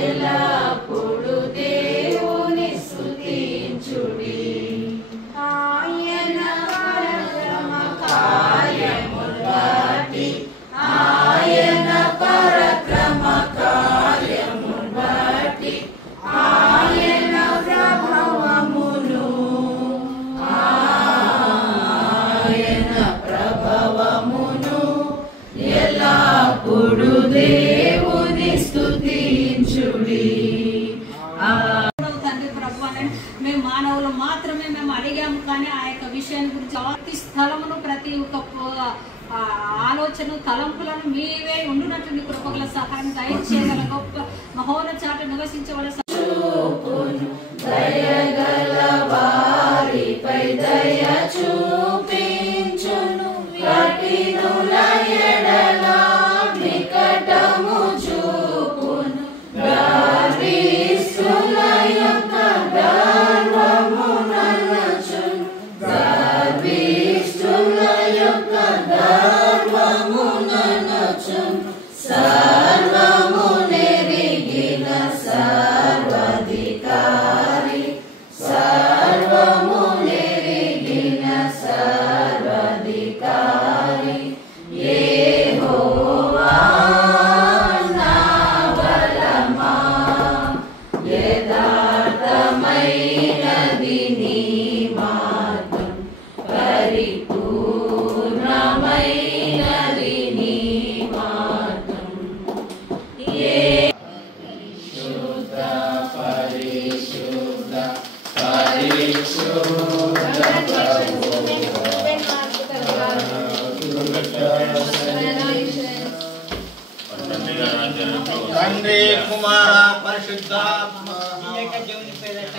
ఎల్లప్పుడు దేవుని స్తుతించుడి. ఆయన పరక్రమ కార్యములు బట్టి, ఆయన పరక్రమ కార్యములు బట్టి, ఆయన ప్రభావమును ఎల్లప్పుడు దేవుని స్తుతించుడి. తండ్రి ప్రభు అని మేము మానవులు మాత్రమే మేము అడిగాము, కానీ ఆ యొక్క విషయాన్ని గురించి ప్రతి స్థలమును ప్రతి ఒక్క ఆలోచన తలంపులను మీవే ఉండునట్లు నీ కృపగల సహాయం దయచేయగల గొప్ప మహోన్నత చాట నివసించవలసిన దయగల వారిపై దయ చూపించును, కఠినుల ఎడల నికటము చూపును, గర్విష్ఠుల యొక్క గర్వముననచును, గర్విష్ఠుల యొక్క గర్వముననచును, సర్వము నెరిగిన సర్వాధికారి, సర్వము నెరిగిన సర్వాధికారి యెహోవా నా బలమా, యథార్థమైనది నీ మార్గం, పరిపూర్ణమైనది నీ మార్గం. పరిశుద్ధ తండ్రి కుమార పరిశుద్ధాత్మ ఈ యొక్క దేవుని పేరట